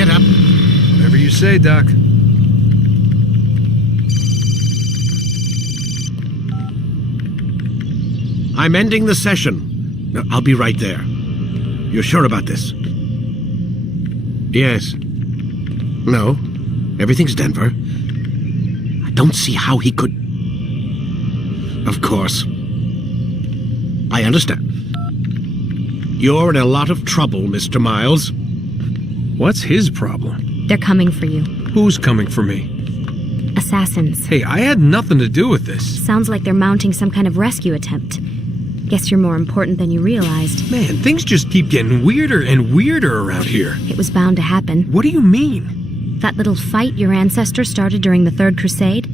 Get up. Whatever you say, Doc. I'm ending the session. No, I'll be right there. You're sure about this? Yes. No. Everything's Denver. I don't see how he could... Of course. I understand. You're in a lot of trouble, Mr. Miles. What's his problem? They're coming for you. Who's coming for me? Assassins. Hey, I had nothing to do with this. Sounds like they're mounting some kind of rescue attempt. Guess you're more important than you realized. Man, things just keep getting weirder and weirder around here. It was bound to happen. What do you mean? That little fight your ancestors started during the Third Crusade,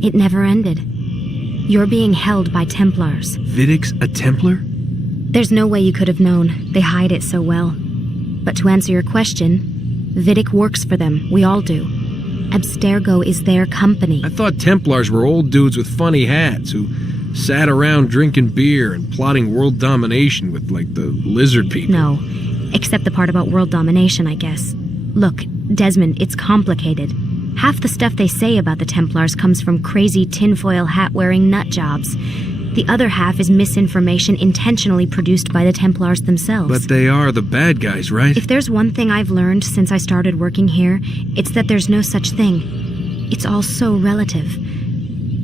it never ended. You're being held by Templars. Vidic's a Templar? There's no way you could have known. They hide it so well. But to answer your question, Vidic works for them. We all do. Abstergo is their company. I thought Templars were old dudes with funny hats who sat around drinking beer and plotting world domination with, like, the lizard people. No, except the part about world domination, I guess. Look, Desmond, it's complicated. Half the stuff they say about the Templars comes from crazy tinfoil hat-wearing nut jobs. The other half is misinformation intentionally produced by the Templars themselves. But they are the bad guys, right? If there's one thing I've learned since I started working here, it's that there's no such thing. It's all so relative.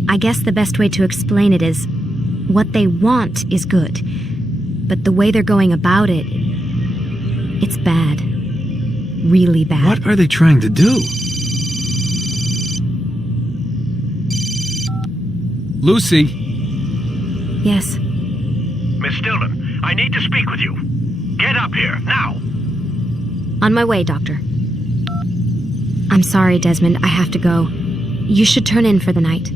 I guess the best way to explain it is, what they want is good. But the way they're going about it, it's bad. Really bad. What are they trying to do? Lucy? Yes. Miss Stillman, I need to speak with you. Get up here, now! On my way, Doctor. I'm sorry, Desmond. I have to go. You should turn in for the night.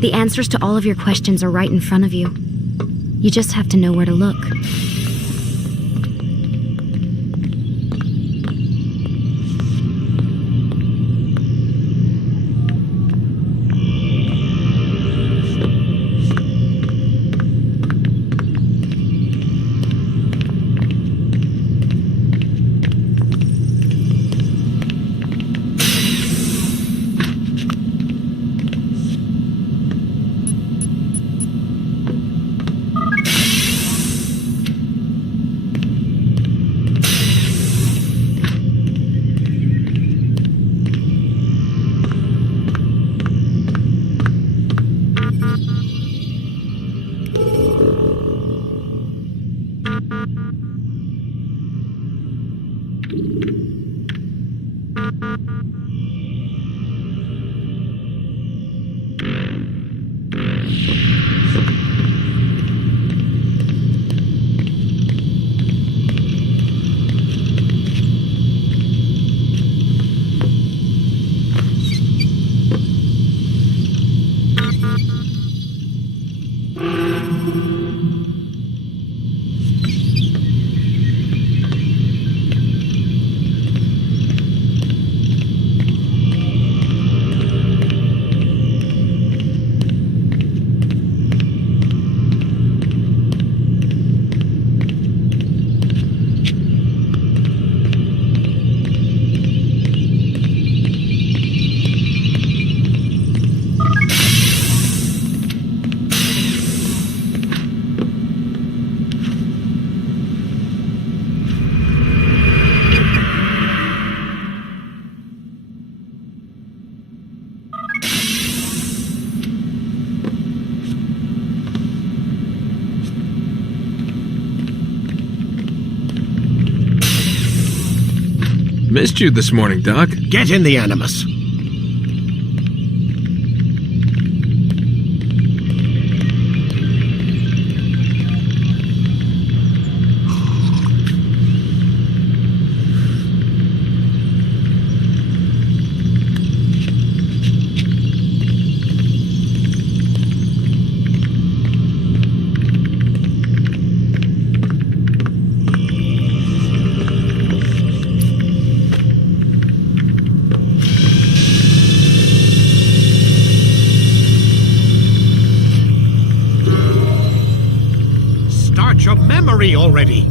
The answers to all of your questions are right in front of you. You just have to know where to look. Missed you this morning, Doc. Get in the Animus. Your memory already.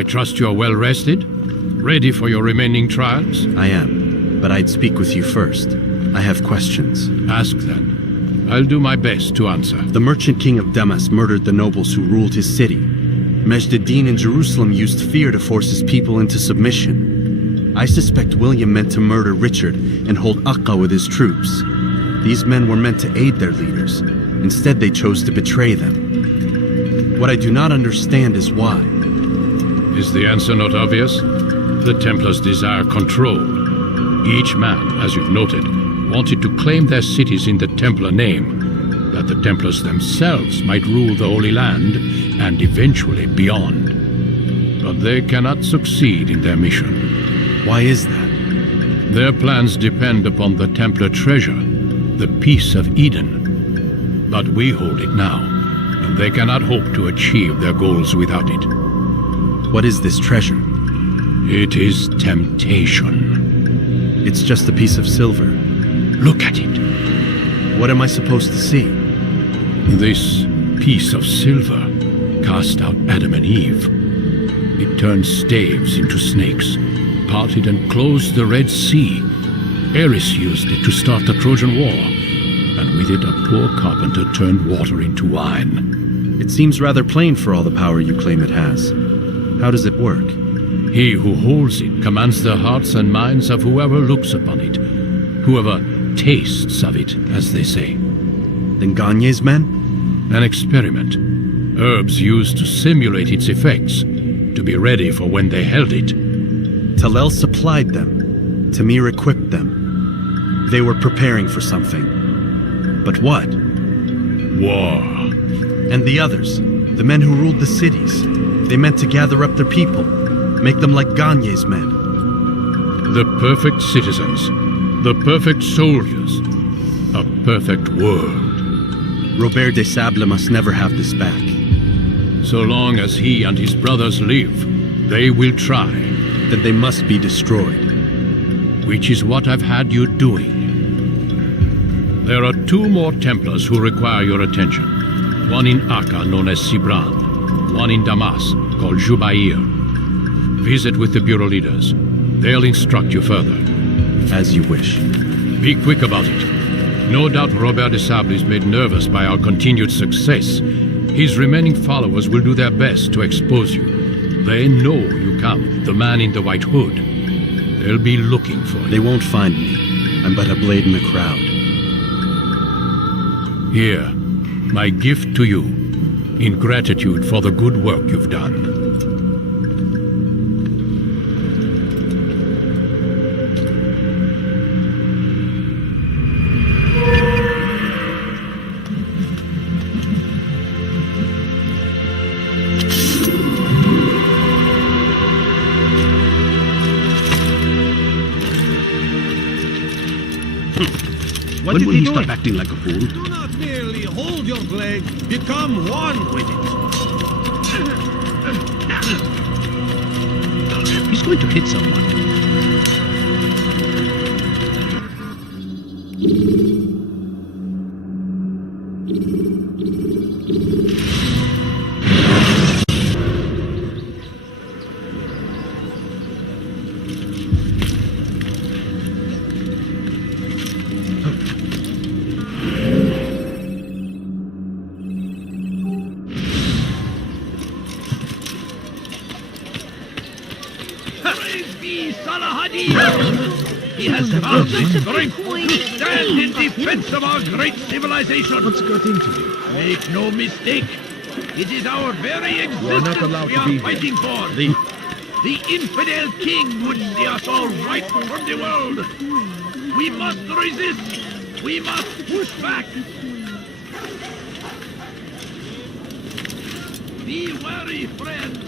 I trust you are well rested? Ready for your remaining trials? I am, but I'd speak with you first. I have questions. Ask then. I'll do my best to answer. The merchant king of Damas murdered the nobles who ruled his city. Majd-ad-Din in Jerusalem used fear to force his people into submission. I suspect William meant to murder Richard and hold Akka with his troops. These men were meant to aid their leaders. Instead, they chose to betray them. What I do not understand is why. Is the answer not obvious? The Templars desire control. Each man, as you've noted, wanted to claim their cities in the Templar name, that the Templars themselves might rule the Holy Land and eventually beyond. But they cannot succeed in their mission. Why is that? Their plans depend upon the Templar treasure, the Peace of Eden. But we hold it now, and they cannot hope to achieve their goals without it. What is this treasure? It is temptation. It's just a piece of silver. Look at it. What am I supposed to see? This piece of silver cast out Adam and Eve. It turned staves into snakes, parted and closed the Red Sea. Eris used it to start the Trojan War, and with it a poor carpenter turned water into wine. It seems rather plain for all the power you claim it has. How does it work? He who holds it commands the hearts and minds of whoever looks upon it, whoever tastes of it, as they say. Then Gagne's men? An experiment. Herbs used to simulate its effects, to be ready for when they held it. Talel supplied them. Tamir equipped them. They were preparing for something. But what? War. And the others, the men who ruled the cities, they meant to gather up their people, make them like Gagne's men. The perfect citizens, the perfect soldiers, a perfect world. Robert des Sables must never have this back. So long as he and his brothers live, they will try. Then they must be destroyed. Which is what I've had you doing. There are 2 more Templars who require your attention. One in Akka, known as Sibran. One in Damas, called Jubair. Visit with the Bureau leaders. They'll instruct you further. As you wish. Be quick about it. No doubt Robert des Sables is made nervous by our continued success. His remaining followers will do their best to expose you. They know you come, the man in the white hood. They'll be looking for you. They won't find me. I'm but a blade in the crowd. Here, my gift to you, in gratitude for the good work you've done. When will he stop acting like a fool? Do not merely hold your blade, become one with it. He's going to hit someone. He has found the strength to stand in defense of our great civilization. What's got into you? Make no mistake, it is our very We're not existence allowed we to are be fighting for. The infidel king would see us all right from the world. We must resist. We must push back. Be wary, friends.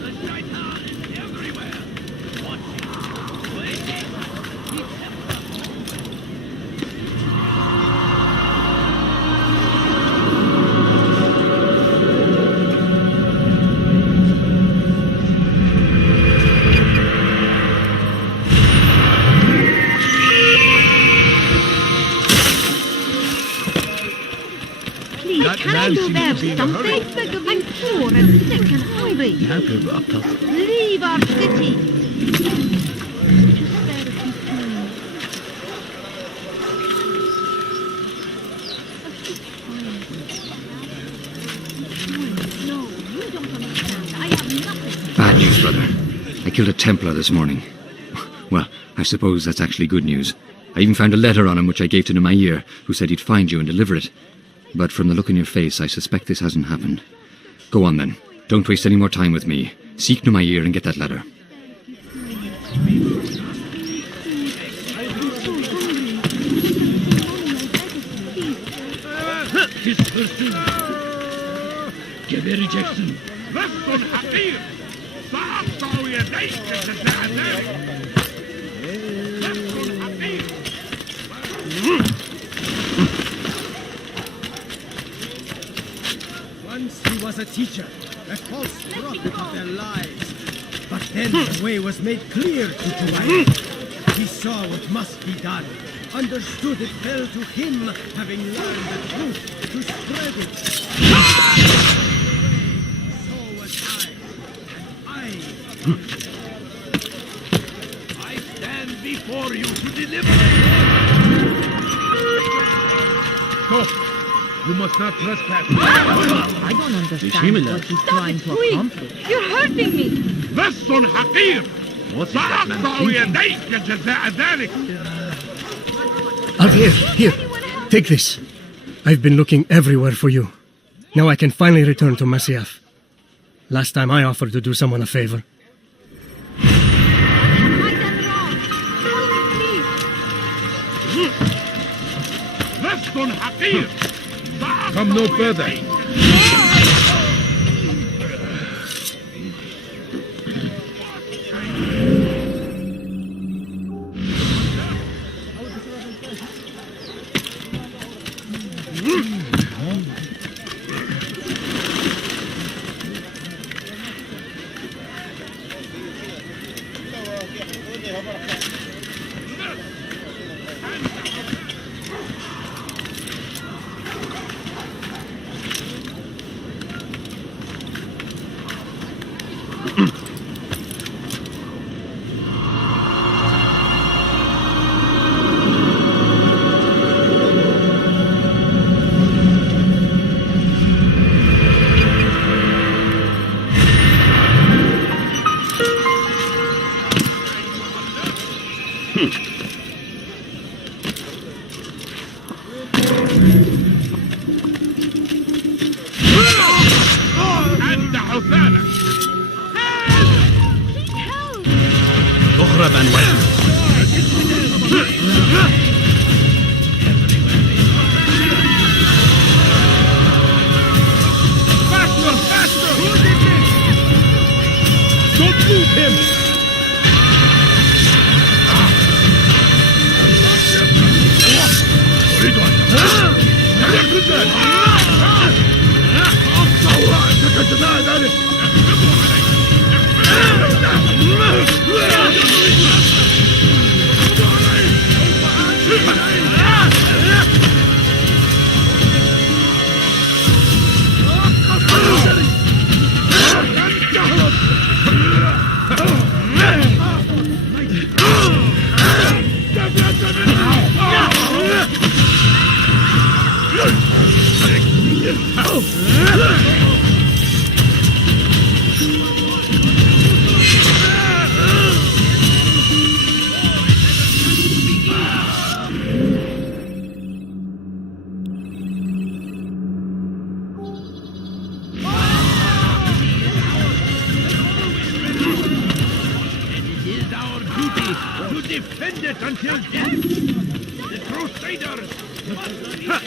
The shaitan is everywhere. Watching, waiting. Be tempered. Please, can I do that something? poor and sick and hungry. Leave our city. No, you don't understand. I have nothing. Bad news, brother. I killed a Templar this morning. Well, I suppose that's actually good news. I even found a letter on him which I gave to Numair, who said he'd find you and deliver it. But from the look in your face, I suspect this hasn't happened. Go on then. Don't waste any more time with me. Seek Numair and get that letter. His pursuit. Jubair Jackson. لست حقير. سأقطع يديك جزاء ذلك. لست حقير. Once he was a teacher, a false prophet of their lives. But then the way was made clear to Jubair. He saw what must be done, understood it fell to him, having learned the truth, to spread it. So was I, and I stand before you to deliver. Go. You must not trespass. I don't understand what he's trying to accomplish. You're hurting me. لست حقير. سأقطع يديك جزاء ذلك. Altair, here, take this. I've been looking everywhere for you. Now I can finally return to Masyaf. Last time I offered to do someone a favor. I done wrong. Help me, please. لست حقير. Come no further. أنت حثالك. تهرب أنوار. Faster, faster! Who did this? Don't move him! To defend it until death! The Crusaders!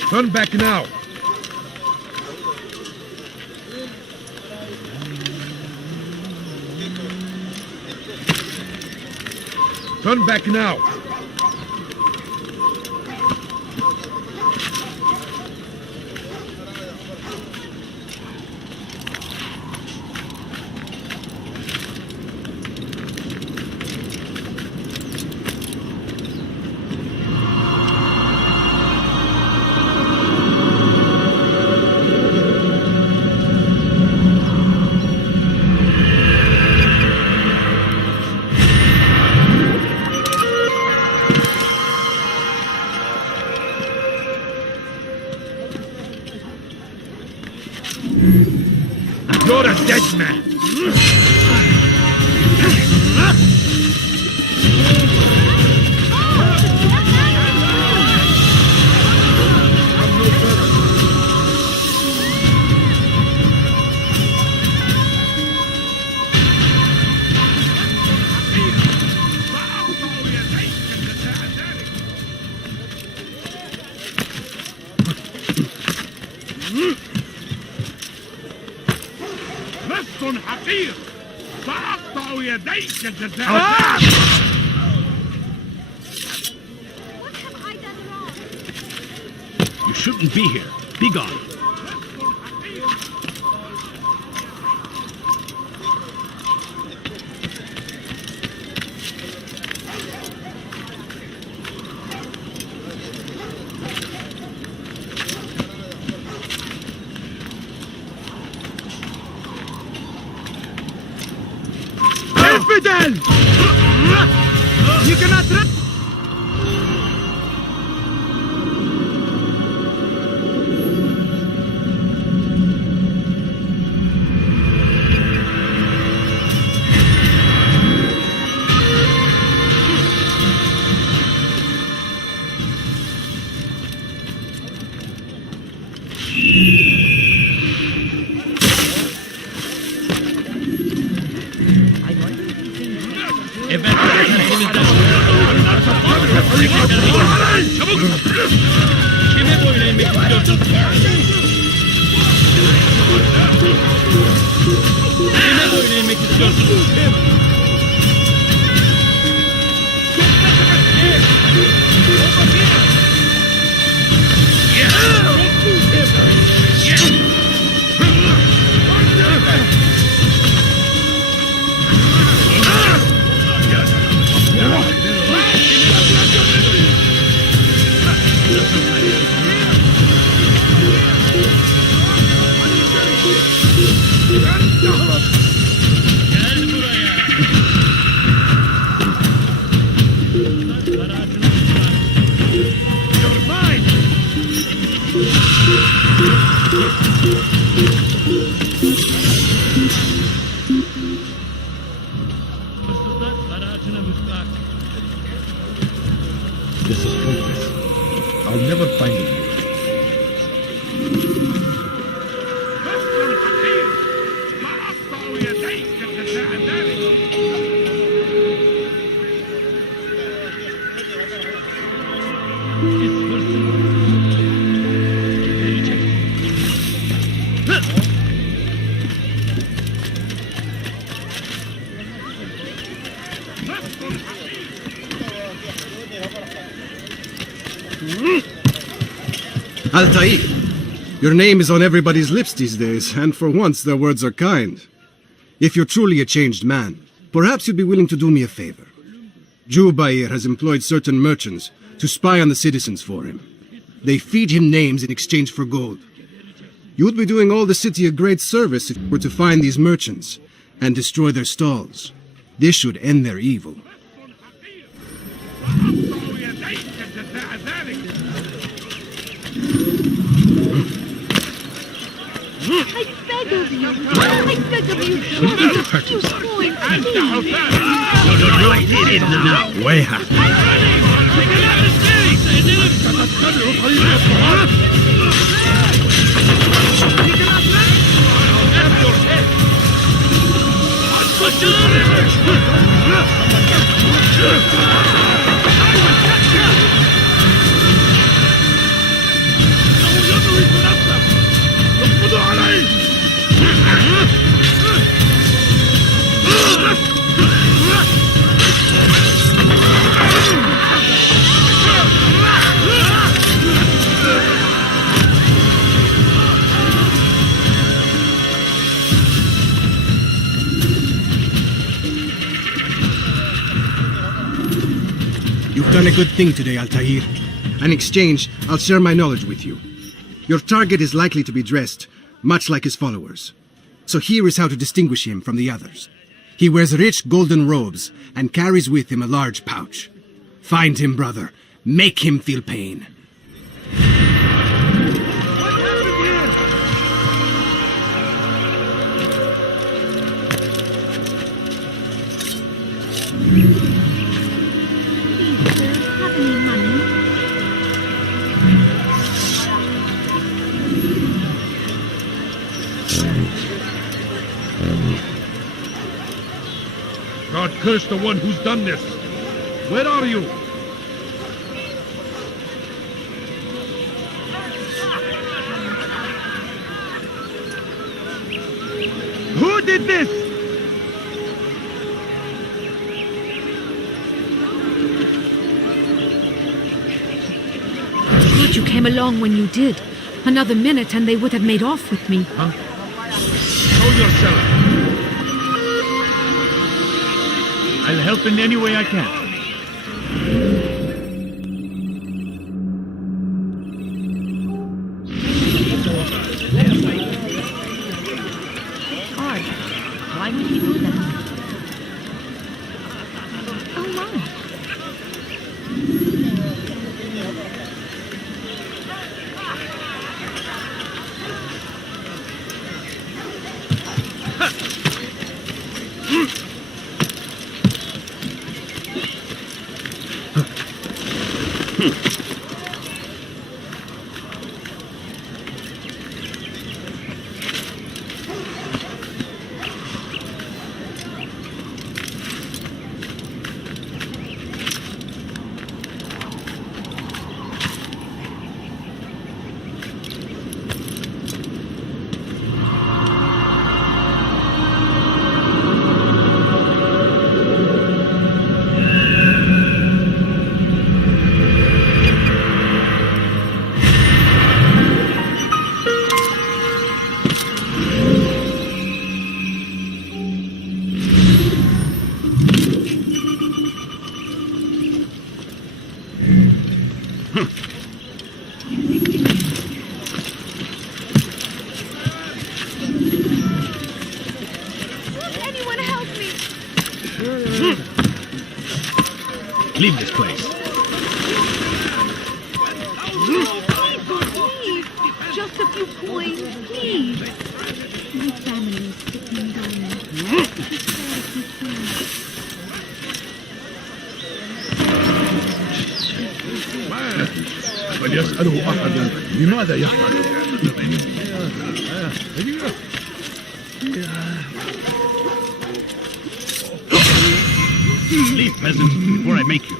Turn back now! Turn back now! You shouldn't be here. Be gone. Infidel! You cannot run! This is hopeless. I'll never find it. Altair, your name is on everybody's lips these days, and for once their words are kind. If you're truly a changed man, perhaps you'd be willing to do me a favor. Jubair has employed certain merchants to spy on the citizens for him. They feed him names in exchange for gold. You would be doing all the city a great service if you were to find these merchants and destroy their stalls. This should end their evil. I beg of you, drop a few coins, please. Way happy. You've done a good thing today, Altair. In exchange, I'll share my knowledge with you. Your target is likely to be dressed much like his followers. So here is how to distinguish him from the others. He wears rich golden robes and carries with him a large pouch. Find him, brother. Make him feel pain. God curse the one who's done this. Where are you? Who did this? good you came along when you did. Another minute and they would have made off with me. Show yourself. I'll help in any way I can. Odd. Why would he do that? Oh my. Anyone help me? Leave this place. Please, just a few coins, please. My family is sitting down. بل يسأله أحد لماذا يفعل Leave, peasant, before I make you.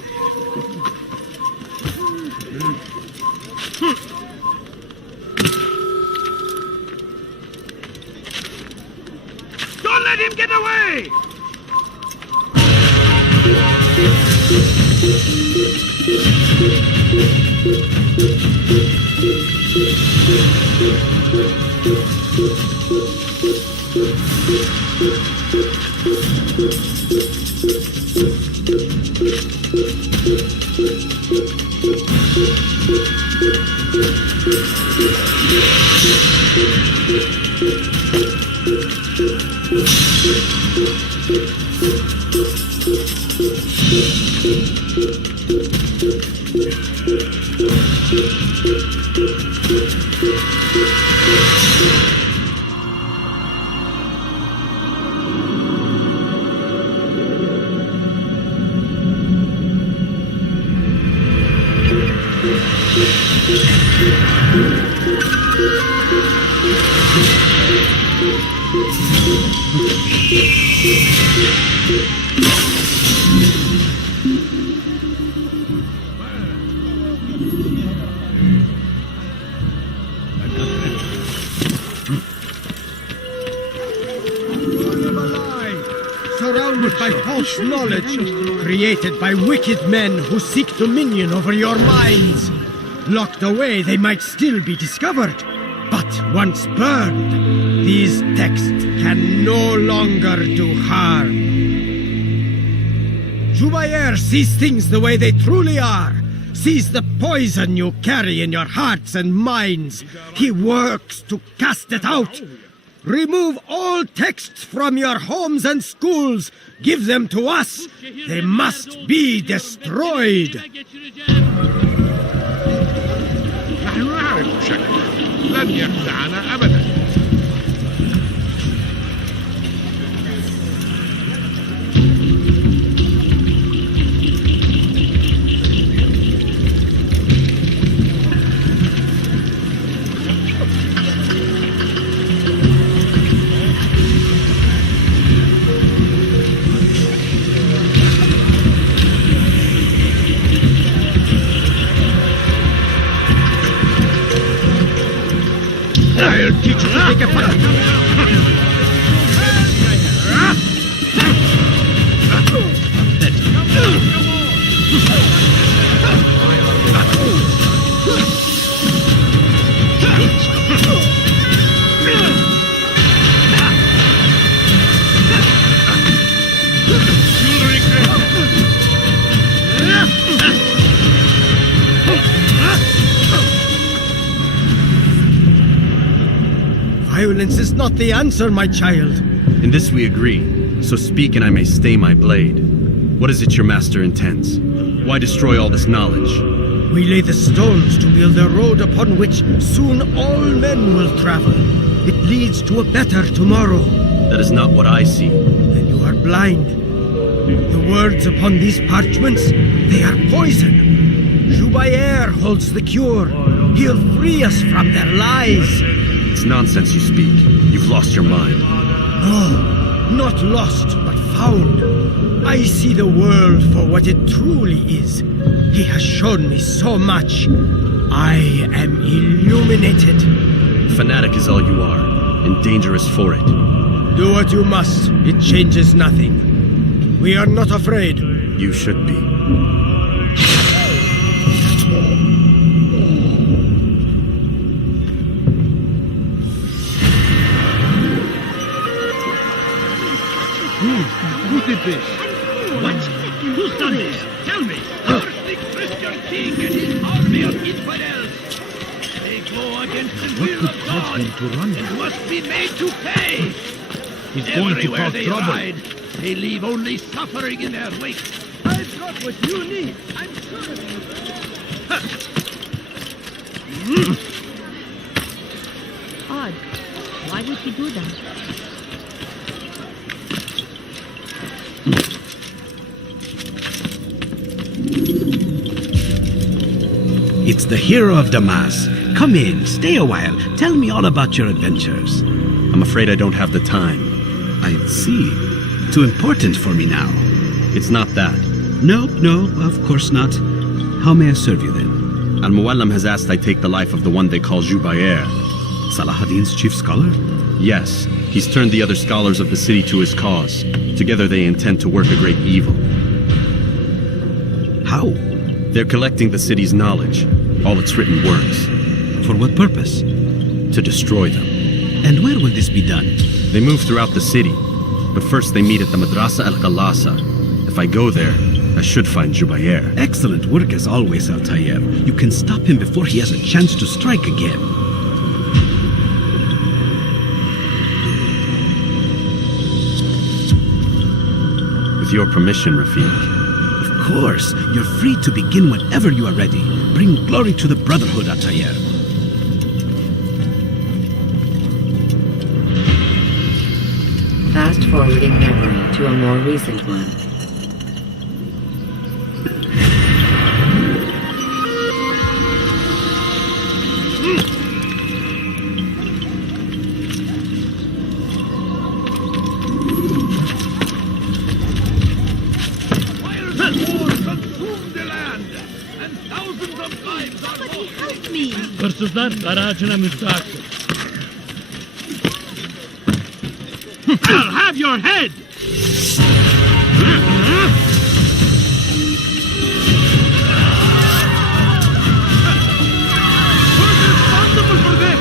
Don't let him get away! Surrounded by false knowledge, created by wicked men who seek dominion over your minds. Locked away, they might still be discovered. But once burned, these texts can no longer do harm. Jubair sees things the way they truly are. Sees the poison you carry in your hearts and minds. He works to cast it out. Remove all texts from your homes and schools. Give them to us. They must be destroyed. نحن نعرف شكله لن يخدعنا أبدا I'll teach you to take a fight. Violence is not the answer, my child. In this we agree, so speak and I may stay my blade. What is it your master intends? Why destroy all this knowledge? We lay the stones to build a road upon which soon all men will travel. It leads to a better tomorrow. That is not what I see. Then you are blind. The words upon these parchments, they are poison. Jubair holds the cure. He'll free us from their lies. It's nonsense you speak. You've lost your mind. No, not lost, but found. I see the world for what it truly is. He has shown me so much. I am illuminated. Fanatic is all you are, and dangerous for it. Do what you must. It changes nothing. We are not afraid. You should be. Who did this? What? Who's done this? Tell me. First the Christian king and his army of infidels. They go against the will of God and must be made to pay. He's going to Everywhere cause they trouble. ride, they leave only suffering in their wake. I've got what you need. I'm sure. Odd. Why would he do that? It's the hero of Damas. Come in, stay a while. Tell me all about your adventures. I'm afraid I don't have the time. I see. Too important for me now. It's not that. No, of course not. How may I serve you then? Al-Muallim has asked I take the life of the one they call Jubair. Salahadin's chief scholar? Yes, he's turned the other scholars of the city to his cause. Together they intend to work a great evil. How? They're collecting the city's knowledge, all its written works, For what purpose? to destroy them. And where will this be done? They move throughout the city, but first they meet at the Madrasa al-Qalasa. If I go there, I should find Jubair. Excellent work as always, Altair. You can stop him before he has a chance to strike again. With your permission, Rafiq. Of course, you're free to begin whenever you are ready. Bring glory to the Brotherhood, Altair. Fast forwarding memory to a more recent one. Fires of war consume the land, and thousands of lives are lost. Help me! Hırsızlar aracına müstahak. I'll have your head! Who's responsible for this?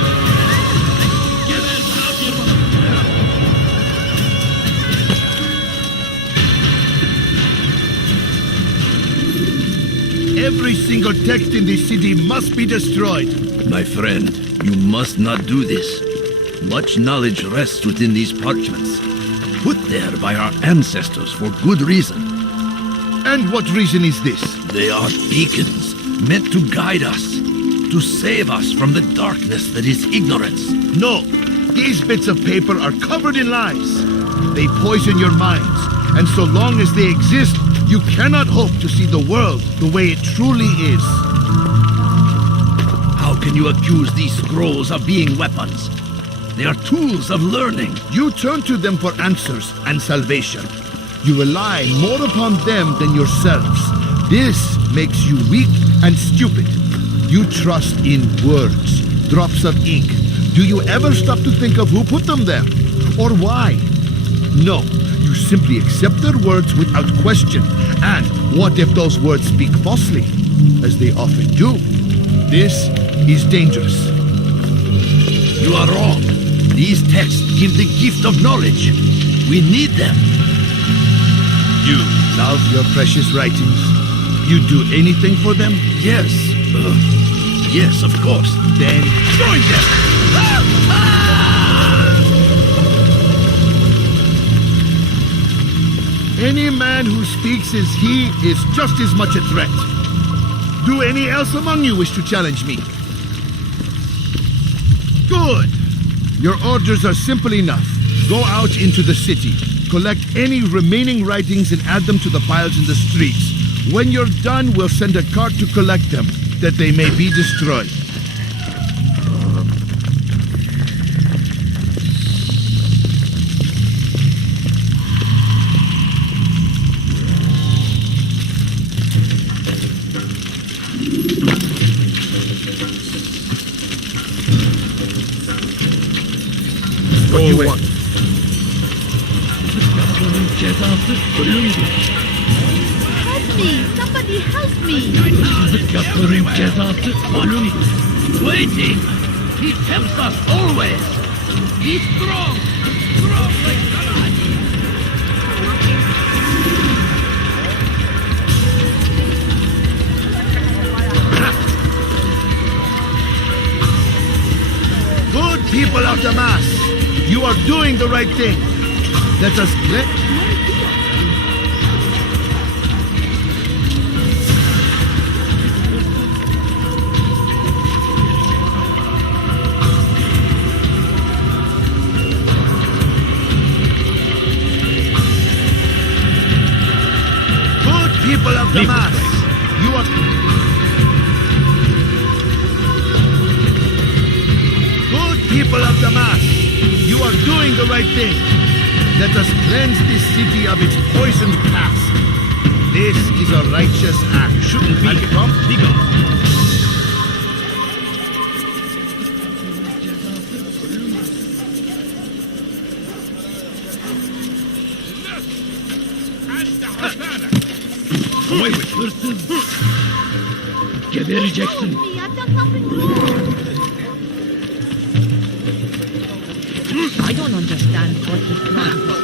Get us out here! Every single text in this city must be destroyed. My friend, you must not do this. Much knowledge rests within these parchments, put there by our ancestors for good reason. And what reason is this? They are beacons, meant to guide us, to save us from the darkness that is ignorance. No, these bits of paper are covered in lies. They poison your minds, and so long as they exist, you cannot hope to see the world the way it truly is. How can you accuse these scrolls of being weapons? They are tools of learning. You turn to them for answers and salvation. You rely more upon them than yourselves. This makes you weak and stupid. You trust in words, drops of ink. Do you ever stop to think of who put them there? Or why? No, you simply accept their words without question. And what if those words speak falsely, as they often do? This is dangerous. You are wrong. These texts give the gift of knowledge. We need them. You love your precious writings. You'd do anything for them? Yes. Yes, of course. Then join them! Any man who speaks as he is just as much a threat. Do any else among you wish to challenge me? Good. Your orders are simple enough. Go out into the city, collect any remaining writings and add them to the piles in the streets. When you're done, we'll send a cart to collect them, that they may be destroyed. What do you want? Help me! Somebody help me! Waiting! He tempts us always! Be strong! Strong like Salah! Good people of Damas, you are doing the right thing. Let us Good people of Damas, you are... Good people of Damas, you are doing the right thing. Let us cleanse this city of its poisoned past. This is a righteous act. Shouldn't be here. Be gone. Away with Gebereceksin. Help me! I've done something wrong! I don't understand what this plan is,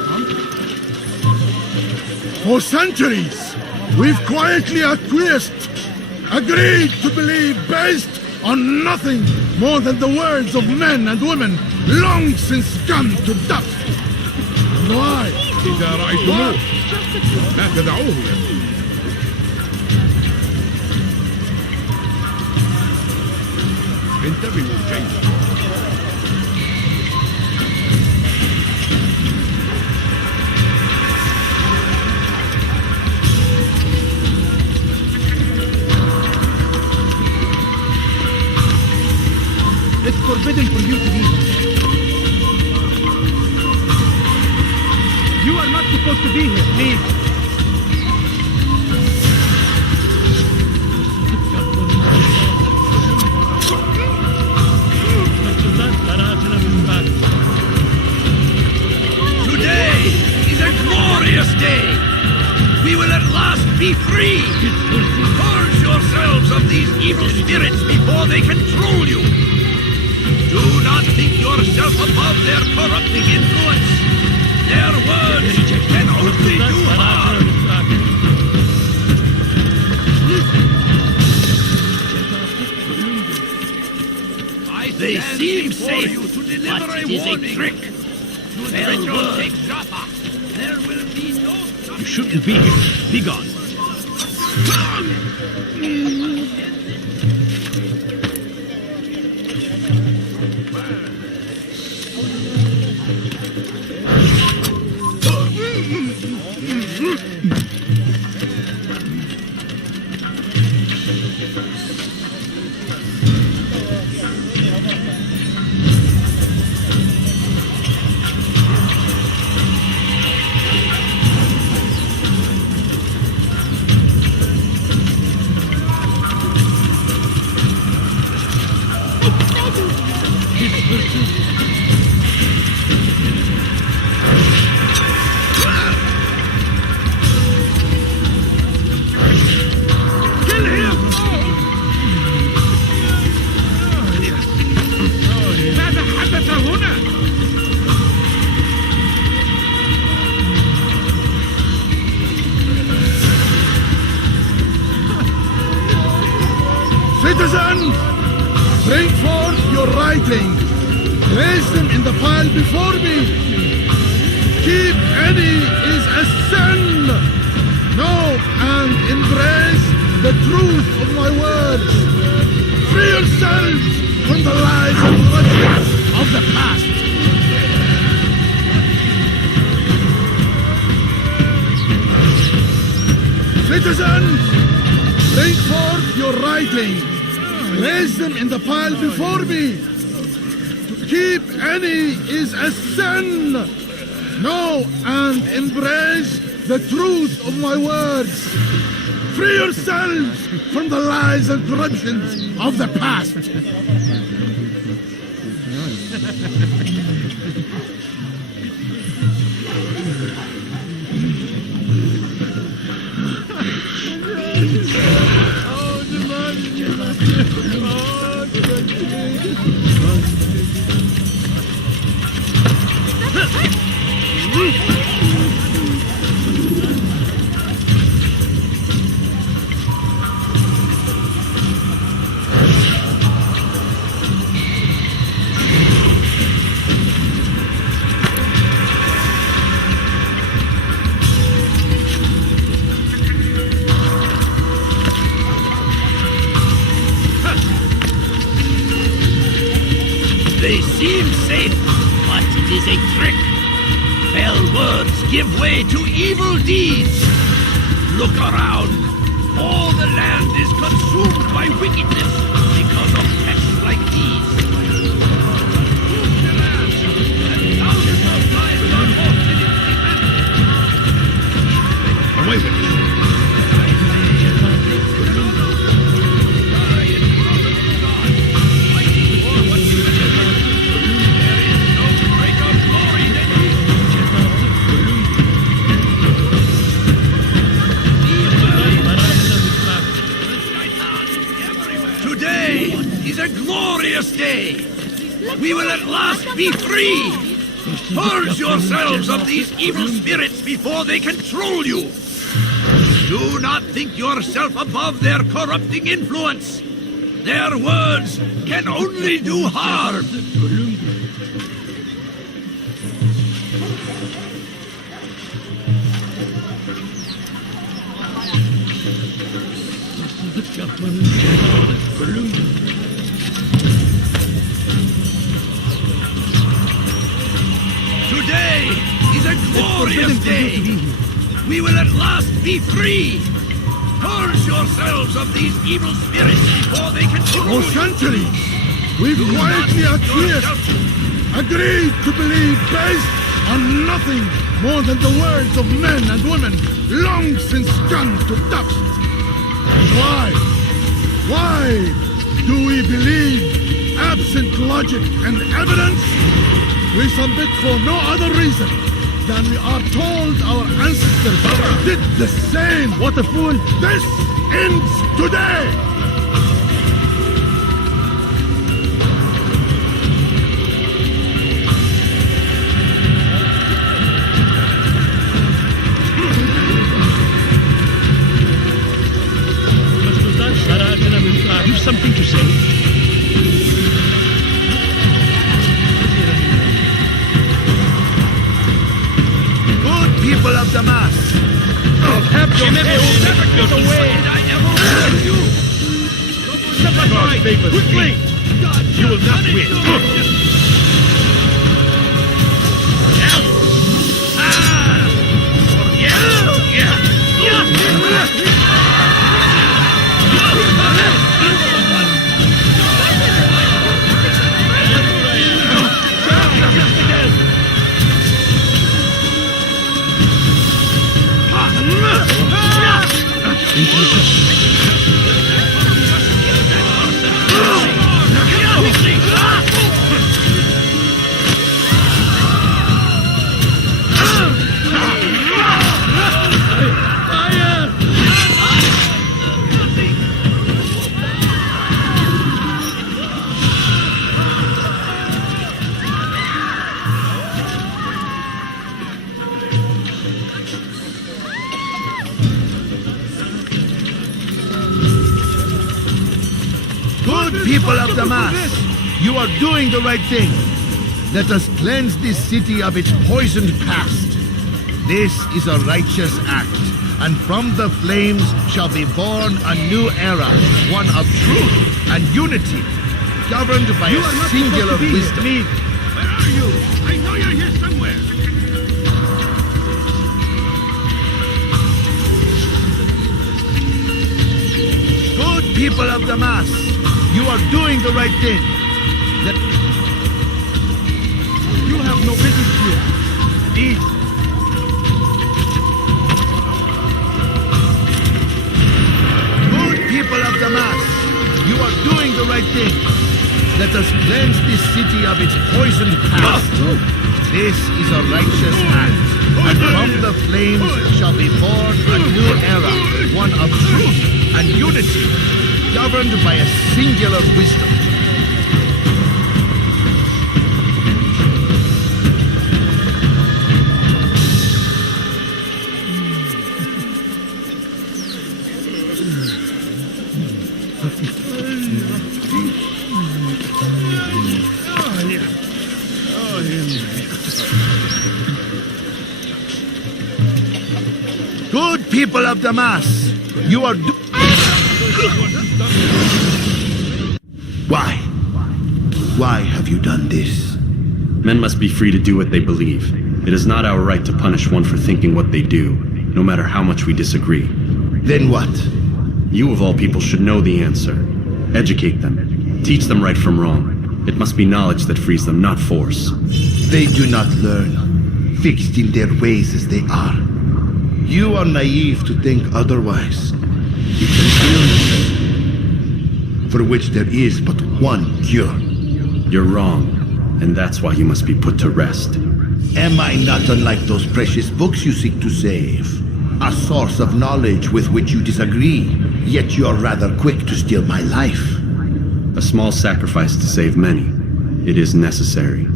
For centuries, we've quietly acquiesced, agreed to believe based on nothing more than the words of men and women long since gone to dust. Why? إذا رأيتموه لا تدعوه. انتبهوا جيدا. It's forbidden for you to be here. You are not supposed to be here, leave. Today is a glorious day. We will at last be free. Purge yourselves of these evil spirits before they control you. Do not think yourself above their corrupting influence. Their words can only do harm. They seem safe, but it is a trick. There will be no... You shouldn't be here. Be gone. Citizens, bring forth your writing. Place them in the pile before me. keep any is a sin. Know and embrace the truth of my words. Free yourselves from the lies and grudges of the past. Citizens, bring forth your writings. Place them in the pile before me. To keep any is a sin. Know and embrace the truth of my words. Free yourselves from the lies and corruptions of the past. They seem safe, but it is a trick. Fell words give way to evil deeds. Look around. All the land is consumed by wickedness because of pests like these. And thousands of lives are lost in its defense. Away with it. A glorious day! We will at last be free! Purge yourselves of these evil spirits before they control you! Do not think yourself above their corrupting influence! Their words can only do harm! Today is a glorious day! We will at last be free! Purge yourselves of these evil spirits before they can... For centuries, we've quietly acquiesced, agreed to believe based on nothing more than the words of men and women long since gone to dust. Why? Why do we believe absent logic and evidence? We submit for no other reason than we are told our ancestors did the same. What a fool! This ends today! You've something to say? People of Damas, Perhaps you never get away. I ever warned you! Step aside, quickly! You will not win. People of Damas, you are doing the right thing. Let us cleanse this city of its poisoned past. This is a righteous act, and from the flames shall be born a new era, one of truth and unity, governed by a singular wisdom. Where are you? I know you're here somewhere. Good people of Damas, you are doing the right thing. You have no business here. These. Good people of Damas, you are doing the right thing. Let us cleanse this city of its poisoned past. This is a righteous act, and from the flames shall be born a new era, one of truth and unity, governed by a singular wisdom. Good people of Damas, you are Why? Why have you done this? Men must be free to do what they believe. It is not our right to punish one for thinking what they do, no matter how much we disagree. Then what? You of all people should know the answer. Educate them. Teach them right from wrong. It must be knowledge that frees them, not force. They do not learn, fixed in their ways as they are. You are naive to think otherwise. It's an illness for which there is but one cure. You're wrong, and that's why you must be put to rest. Am I not unlike those precious books you seek to save? A source of knowledge with which you disagree, yet you are rather quick to steal my life. A small sacrifice to save many. It is necessary.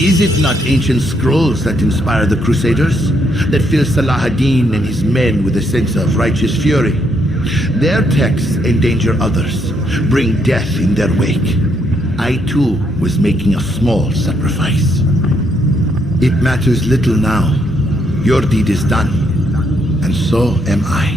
Is it not ancient scrolls that inspire the Crusaders? That fill Salah ad-Din and his men with a sense of righteous fury? Their texts endanger others, bring death in their wake. I too was making a small sacrifice. It matters little now. Your deed is done, and so am I.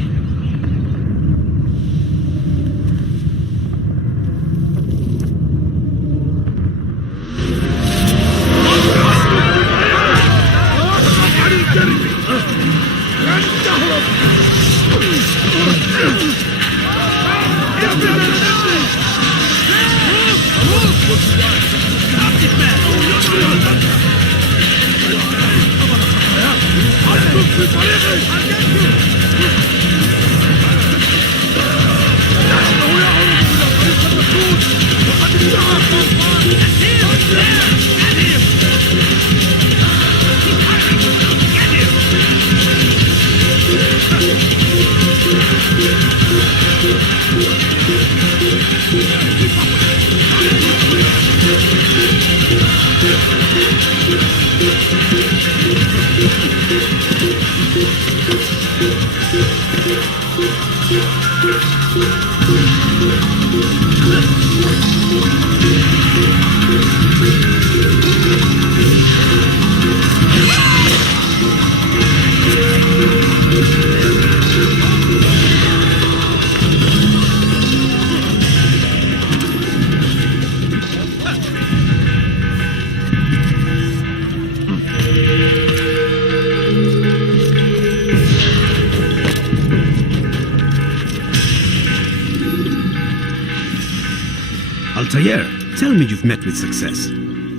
Altair, tell me you've met with success.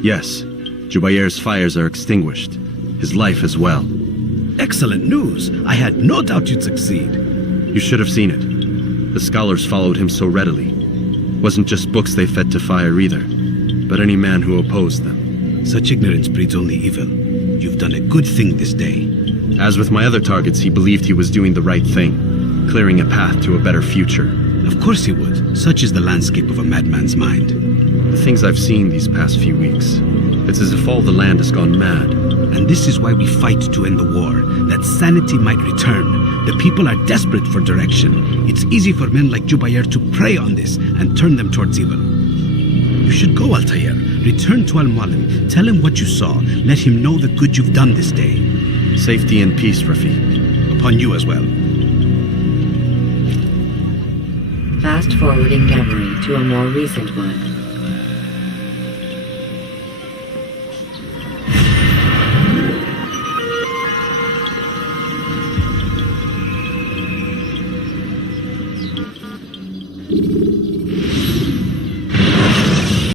Yes, Jubair's fires are extinguished. His life as well. Excellent news. I had no doubt you'd succeed. You should have seen it. The scholars followed him so readily. Wasn't just books they fed to fire either, but any man who opposed them. Such ignorance breeds only evil. You've done a good thing this day. As with my other targets, he believed he was doing the right thing, clearing a path to a better future. Of course he would. Such is the landscape of a madman's mind. The things I've seen these past few weeks, it's as if all the land has gone mad. And this is why we fight to end the war, that sanity might return. The people are desperate for direction. It's easy for men like Jubair to prey on this and turn them towards evil. You should go, Altair. Return to Al-Mualim. Tell him what you saw. Let him know the good you've done this day. Safety and peace, Rafiq. Upon you as well. Fast forwarding memory to a more recent one.